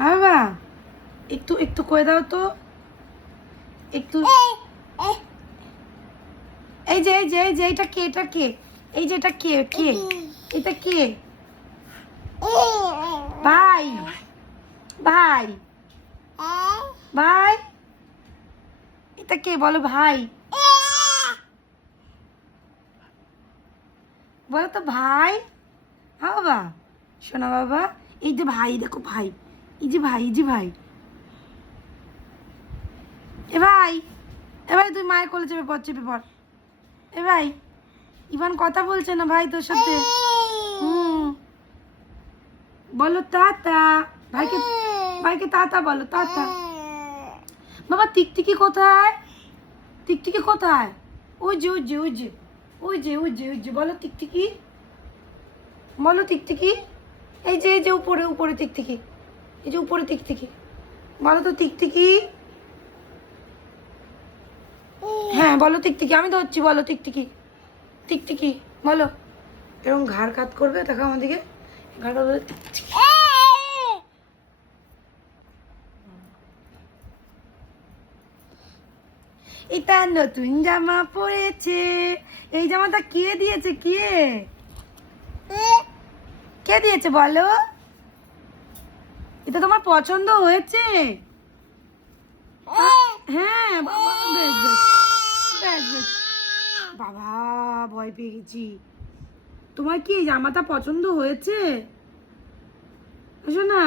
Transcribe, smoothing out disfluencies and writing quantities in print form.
বাবা একটু একটু করে দাও তো একটু। এই যে এই যে এই যে এটা কে, এটা কে, এই যে এটা কে, কে এটা কে? ভাই ভাই ভাই, এটা কে বলো? ভাই বলো তো ভাই। হ্যাঁ বাবা, শোনা বাবা, এই যে ভাই, দেখো ভাই, এই যে ভাই, এই যে ভাই, এ ভাই, এ ভাই তুই মায়ের কোলে চেপে পড়, চেপে পড়। এ ভাই, ইভান কথা বলছে না ভাই তোর সাথে। হুম, বলো টাটা ভাইকে, ভাইকে টাটা বলো, টাটা। বাবা টিকটিকি কোথায়? টিকটিকি কোথায়? ওই যে ওই যে ওই যে ওই যে ওই যে ওই যে, বলো টিকটিকি, বলো টিকটিকি। এই যে এই যে উপরে উপরে টিকটিকি, এই যে উপরে টিকটিকি, বলো তো টিকটিকি। হ্যাঁ বলো টিকটিকি, আমি ধরছি, বলো টিকটিকি, টিকটিকি বলো। এরকম ঘাড় কাত করবে, দেখো আমাদেরকে ঘাড় কাত করবে। এটা নতুন জামা পরেছে, এই জামাটা কে দিয়েছে? কে কে দিয়েছে বলো? এটা তোমার পছন্দ হয়েছে? হ্যাঁ বাবা, বেশ বেশ বেশ বেশ। বাবা ভয় পেয়ে গেছি। তোমার কি এই জামাটা পছন্দ হয়েছে? শোনা